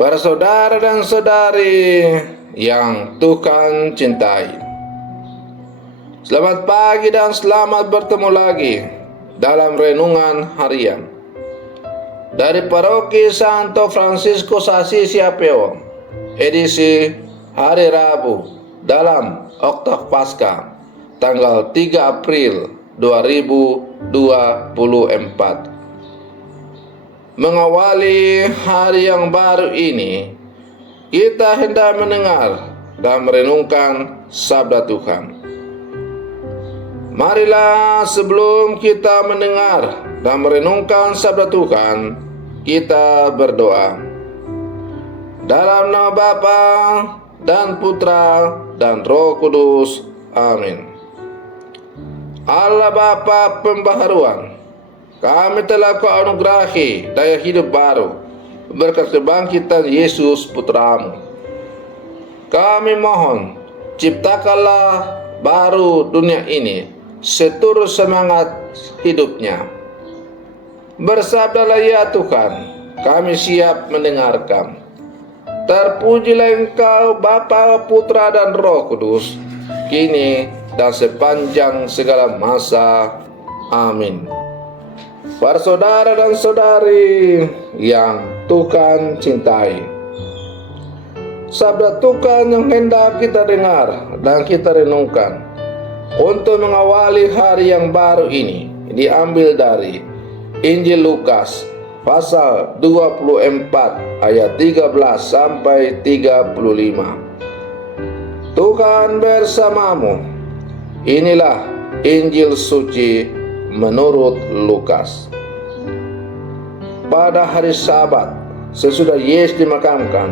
Para saudara dan saudari yang Tuhan cintai, selamat pagi dan selamat bertemu lagi dalam renungan harian dari Paroki Santo Fransiskus Assisi Apeo, edisi hari Rabu dalam Oktav Paskah tanggal 3 April 2024. Mengawali hari yang baru ini, kita hendak mendengar dan merenungkan sabda Tuhan. Marilah sebelum kita mendengar dan merenungkan sabda Tuhan, kita berdoa. Dalam nama Bapa dan Putra dan Roh Kudus. Amin. Allah Bapa pembaharuan, kami telah Kau anugerahi daya hidup baru berkat kebangkitan Yesus Putramu. Kami mohon, ciptakanlah baru dunia ini seturut semangat hidupnya. Bersabdalah ya Tuhan, kami siap mendengarkan. Terpujilah Engkau Bapa, Putra dan Roh Kudus, kini dan sepanjang segala masa. Amin. Para saudara dan saudari yang Tuhan cintai, sabda Tuhan yang hendak kita dengar dan kita renungkan untuk mengawali hari yang baru ini diambil dari Injil Lukas pasal 24 ayat 13 sampai 35. Tuhan bersamamu. Inilah Injil suci menurut Lukas. Pada hari Sabat, sesudah Yesus dimakamkan,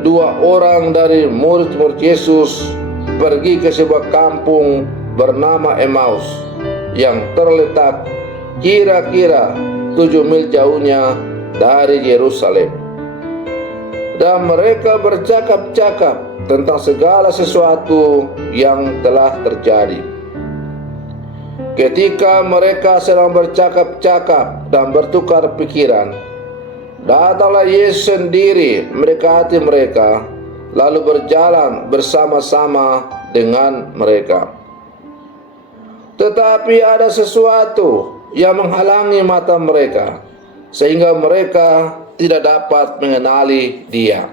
dua orang dari murid-murid Yesus pergi ke sebuah kampung bernama Emmaus yang terletak kira-kira 7 mil jauhnya dari Yerusalem. Dan mereka bercakap-cakap tentang segala sesuatu yang telah terjadi. Ketika mereka sedang bercakap-cakap dan bertukar pikiran, datanglah Yesus sendiri mendekati mereka, lalu berjalan bersama-sama dengan mereka. Tetapi ada sesuatu yang menghalangi mata mereka, sehingga mereka tidak dapat mengenali Dia.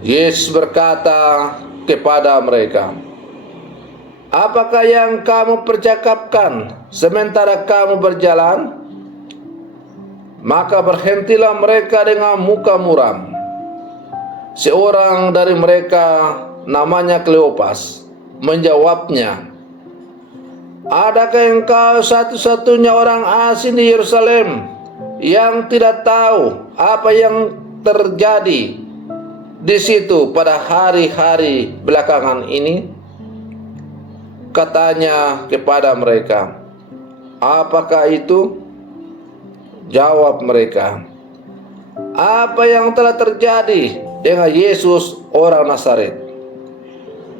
Yesus berkata kepada mereka, "Apakah yang kamu percakapkan sementara kamu berjalan?" Maka berhentilah mereka dengan muka muram. Seorang dari mereka, namanya Kleopas, menjawabnya, "Adakah engkau satu-satunya orang asing di Yerusalem yang tidak tahu apa yang terjadi di situ pada hari-hari belakangan ini?" Katanya kepada mereka, "Apakah itu?" Jawab mereka, "Apa yang telah terjadi dengan Yesus orang Nazaret.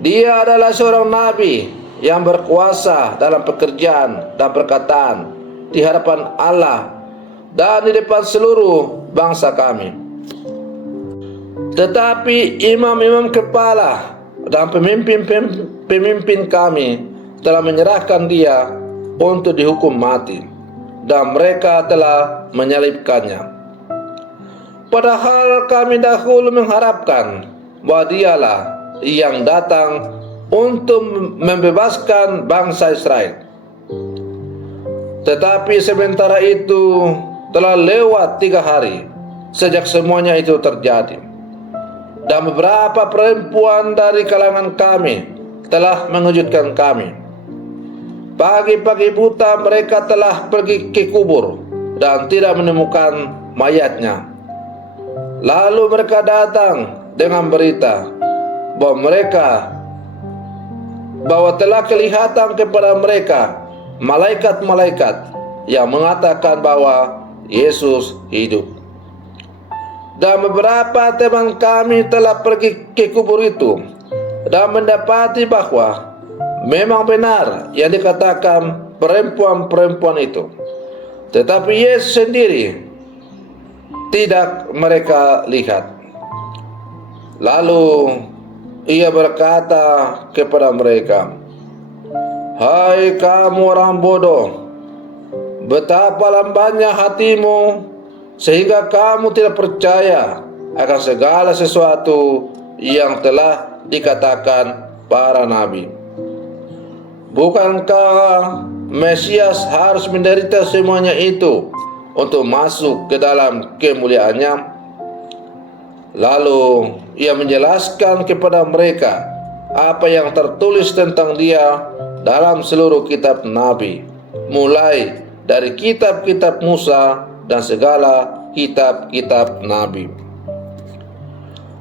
Dia adalah seorang nabi yang berkuasa dalam pekerjaan dan perkataan di hadapan Allah dan di depan seluruh bangsa kami. Tetapi imam-imam kepala dan pemimpin kami telah menyerahkan Dia untuk dihukum mati, dan mereka telah menyalibkannya. Padahal kami dahulu mengharapkan bahwa Dialah yang datang untuk membebaskan bangsa Israel. Tetapi sementara itu telah lewat 3 hari sejak semuanya itu terjadi, dan beberapa perempuan dari kalangan kami telah mengejutkan kami. Pagi-pagi buta mereka telah pergi ke kubur dan tidak menemukan mayatnya. Lalu mereka datang dengan berita bahwa telah kelihatan kepada mereka malaikat-malaikat yang mengatakan bahwa Yesus hidup. Dan beberapa teman kami telah pergi ke kubur itu dan mendapati bahwa memang benar yang dikatakan perempuan-perempuan itu. Tetapi Yesus sendiri tidak mereka lihat. Lalu ia berkata kepada mereka, "Hai kamu orang bodoh, betapa lambannya hatimu sehingga kamu tidak percaya akan segala sesuatu yang telah dikatakan para nabi. Bukankah Mesias harus menderita semuanya itu untuk masuk ke dalam kemuliaannya?" Lalu ia menjelaskan kepada mereka apa yang tertulis tentang dia dalam seluruh kitab nabi, mulai dari kitab-kitab Musa dan segala kitab-kitab nabi.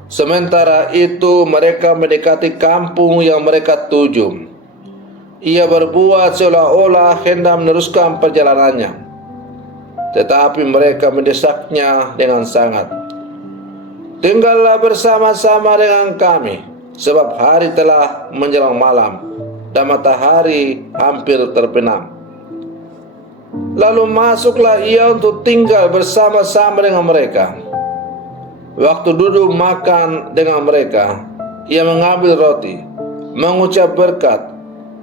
Sementara itu mereka mendekati kampung yang mereka tuju. Ia berbuat seolah-olah hendak meneruskan perjalanannya, tetapi mereka mendesaknya dengan sangat. "Tinggallah bersama-sama dengan kami, sebab hari telah menjelang malam dan matahari hampir terbenam." Lalu masuklah ia untuk tinggal bersama-sama dengan mereka. Waktu duduk makan dengan mereka, ia mengambil roti, mengucap berkat,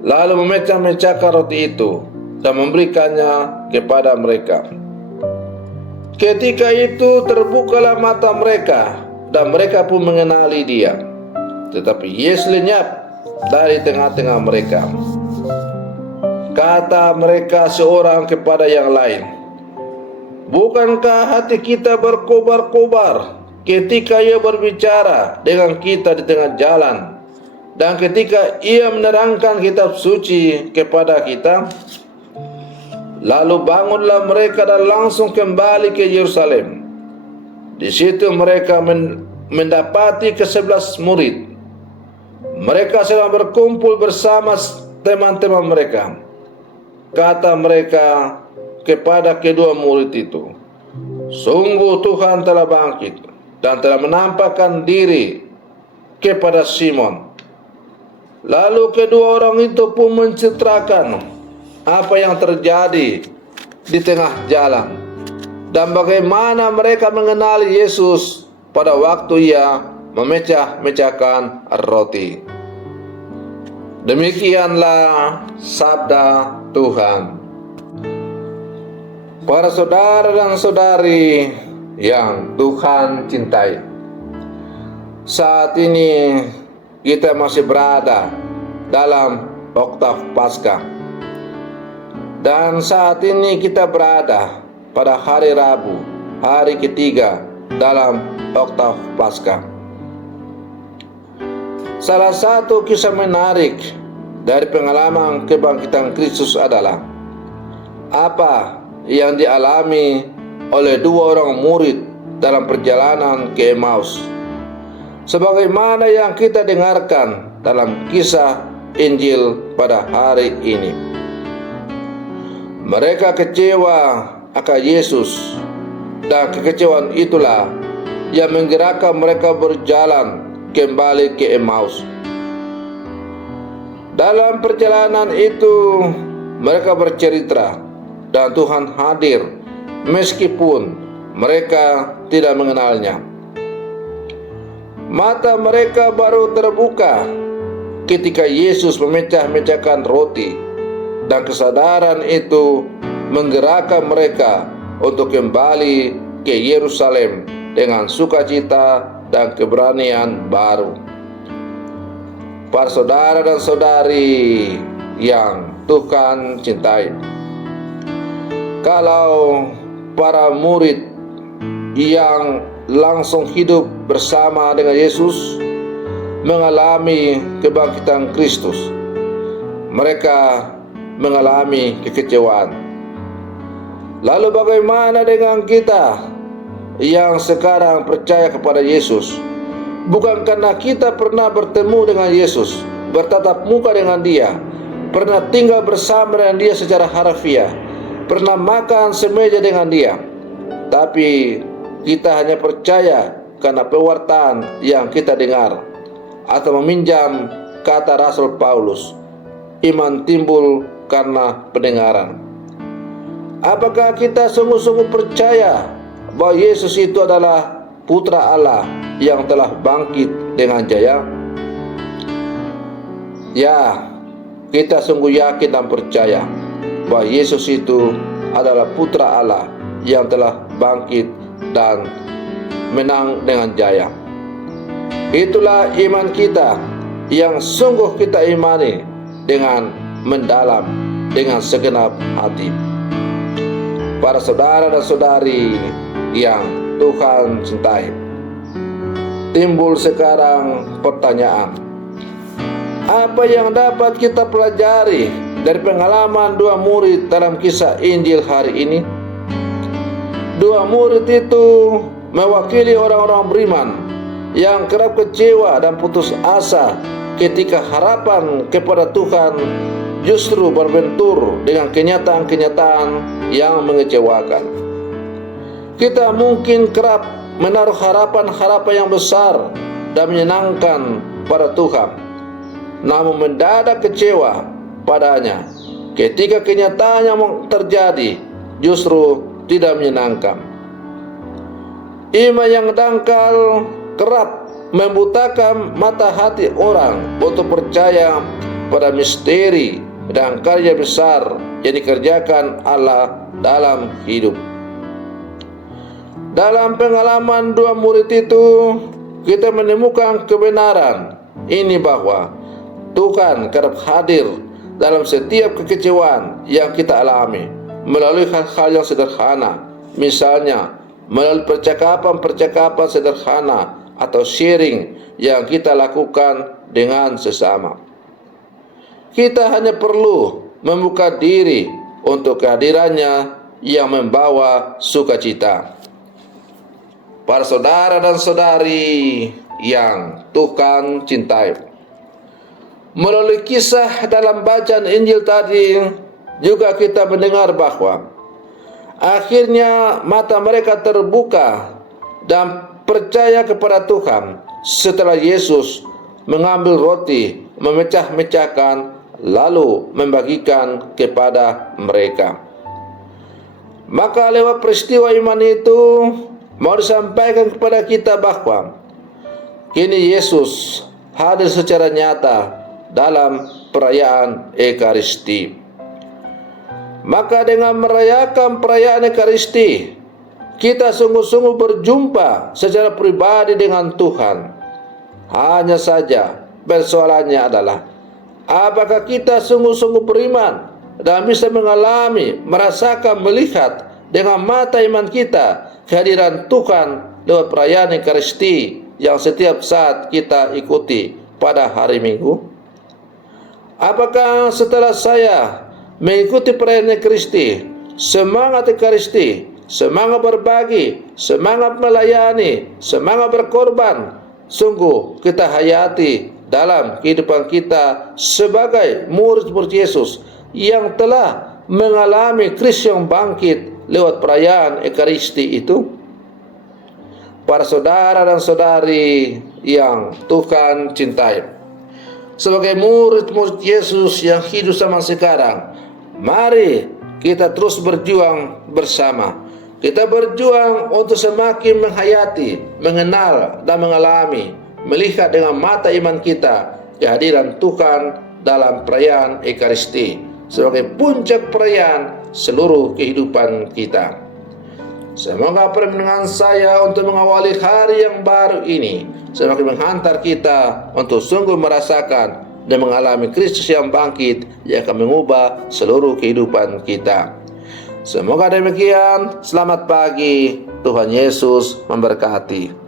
lalu memecah-mecahkan roti itu dan memberikannya kepada mereka. Ketika itu terbukalah mata mereka dan mereka pun mengenali dia. Tetapi Yesus lenyap dari tengah-tengah mereka. Kata mereka seorang kepada yang lain, "Bukankah hati kita berkobar-kobar ketika ia berbicara dengan kita di tengah jalan, dan ketika ia menerangkan kitab suci kepada kita?" Lalu bangunlah mereka dan langsung kembali ke Yerusalem. Di situ mereka mendapati ke-11 murid. Mereka sedang berkumpul bersama teman-teman mereka. Kata mereka kepada kedua murid itu, "Sungguh Tuhan telah bangkit dan telah menampakkan diri kepada Simon." Lalu kedua orang itu pun menceritakan apa yang terjadi di tengah jalan dan bagaimana mereka mengenali Yesus pada waktu ia memecah-mecahkan roti. Demikianlah sabda Tuhan. Para saudara dan saudari yang Tuhan cintai, saat ini kita masih berada dalam oktav Paskah, dan saat ini kita berada pada hari Rabu, hari ketiga dalam oktav Paskah. Salah satu kisah menarik dari pengalaman kebangkitan Kristus adalah apa yang dialami oleh dua orang murid dalam perjalanan ke Emmaus, sebagaimana yang kita dengarkan dalam kisah Injil pada hari ini. Mereka kecewa akan Yesus, dan kekecewaan itulah yang menggerakkan mereka berjalan kembali ke Emmaus. Dalam perjalanan itu mereka bercerita dan Tuhan hadir meskipun mereka tidak mengenalnya. Mata mereka baru terbuka ketika Yesus memecah-mecahkan roti, dan kesadaran itu menggerakkan mereka untuk kembali ke Yerusalem dengan sukacita dan keberanian baru. Para saudara dan saudari yang Tuhan cintai, kalau para murid yang langsung hidup bersama dengan Yesus mengalami kebangkitan Kristus, mereka mengalami kekecewaan. Lalu bagaimana dengan kita yang sekarang percaya kepada Yesus? Bukan karena kita pernah bertemu dengan Yesus, bertatap muka dengan Dia, pernah tinggal bersama dengan Dia secara harfiah, pernah makan semeja dengan Dia, tapi kita hanya percaya karena pewartaan yang kita dengar, atau meminjam kata Rasul Paulus, iman timbul karena pendengaran. Apakah kita sungguh-sungguh percaya bahwa Yesus itu adalah Putra Allah yang telah bangkit dengan jaya? Ya, kita sungguh yakin dan percaya bahwa Yesus itu adalah Putra Allah yang telah bangkit dan menang dengan jaya. Itulah iman kita yang sungguh kita imani dengan mendalam, dengan segenap hati. Para saudara dan saudari yang Tuhan cintai, timbul sekarang pertanyaan, apa yang dapat kita pelajari dari pengalaman dua murid dalam kisah Injil hari ini? Dua murid itu mewakili orang-orang beriman yang kerap kecewa dan putus asa ketika harapan kepada Tuhan justru berbentur dengan kenyataan-kenyataan yang mengecewakan. Kita mungkin kerap menaruh harapan-harapan yang besar dan menyenangkan pada Tuhan, namun mendadak kecewa padanya ketika kenyataan yang terjadi justru tidak menyenangkan. Iman yang dangkal kerap membutakan mata hati orang untuk percaya pada misteri dan karya besar yang dikerjakan Allah dalam hidup. Dalam pengalaman dua murid itu, kita menemukan kebenaran ini bahwa Tuhan kerap hadir dalam setiap kekecewaan yang kita alami melalui hal-hal yang sederhana, misalnya melalui percakapan-percakapan sederhana atau sharing yang kita lakukan dengan sesama. Kita hanya perlu membuka diri untuk kehadirannya yang membawa sukacita. Para saudara dan saudari yang Tuhan cintai, melalui kisah dalam bacaan Injil tadi juga kita mendengar bahwa akhirnya mata mereka terbuka dan percaya kepada Tuhan setelah Yesus mengambil roti, memecah-mecahkan, lalu membagikan kepada mereka. Maka lewat peristiwa iman itu mau disampaikan kepada kita bahwa kini Yesus hadir secara nyata dalam perayaan Ekaristi. Maka dengan merayakan perayaan Ekaristi, kita sungguh-sungguh berjumpa secara pribadi dengan Tuhan. Hanya saja persoalannya adalah, apakah kita sungguh-sungguh beriman dan bisa mengalami, merasakan, melihat dengan mata iman kita kehadiran Tuhan lewat perayaan Ekaristi yang setiap saat kita ikuti pada hari Minggu? Apakah setelah saya mengikuti perayaan Ekaristi, semangat Ekaristi, semangat berbagi, semangat melayani, semangat berkorban, sungguh kita hayati dalam kehidupan kita sebagai murid-murid Yesus yang telah mengalami Kristus yang bangkit lewat perayaan Ekaristi itu? Para saudara dan saudari yang Tuhan cintai, sebagai murid-murid Yesus yang hidup sama sekarang, mari kita terus berjuang bersama. Kita berjuang untuk semakin menghayati, mengenal dan mengalami, melihat dengan mata iman kita kehadiran Tuhan dalam perayaan Ekaristi sebagai puncak perayaan seluruh kehidupan kita. Semoga permenungan saya untuk mengawali hari yang baru ini semakin menghantar kita untuk sungguh merasakan dan mengalami Kristus yang bangkit yang akan mengubah seluruh kehidupan kita. Semoga demikian. Selamat pagi. Tuhan Yesus memberkati.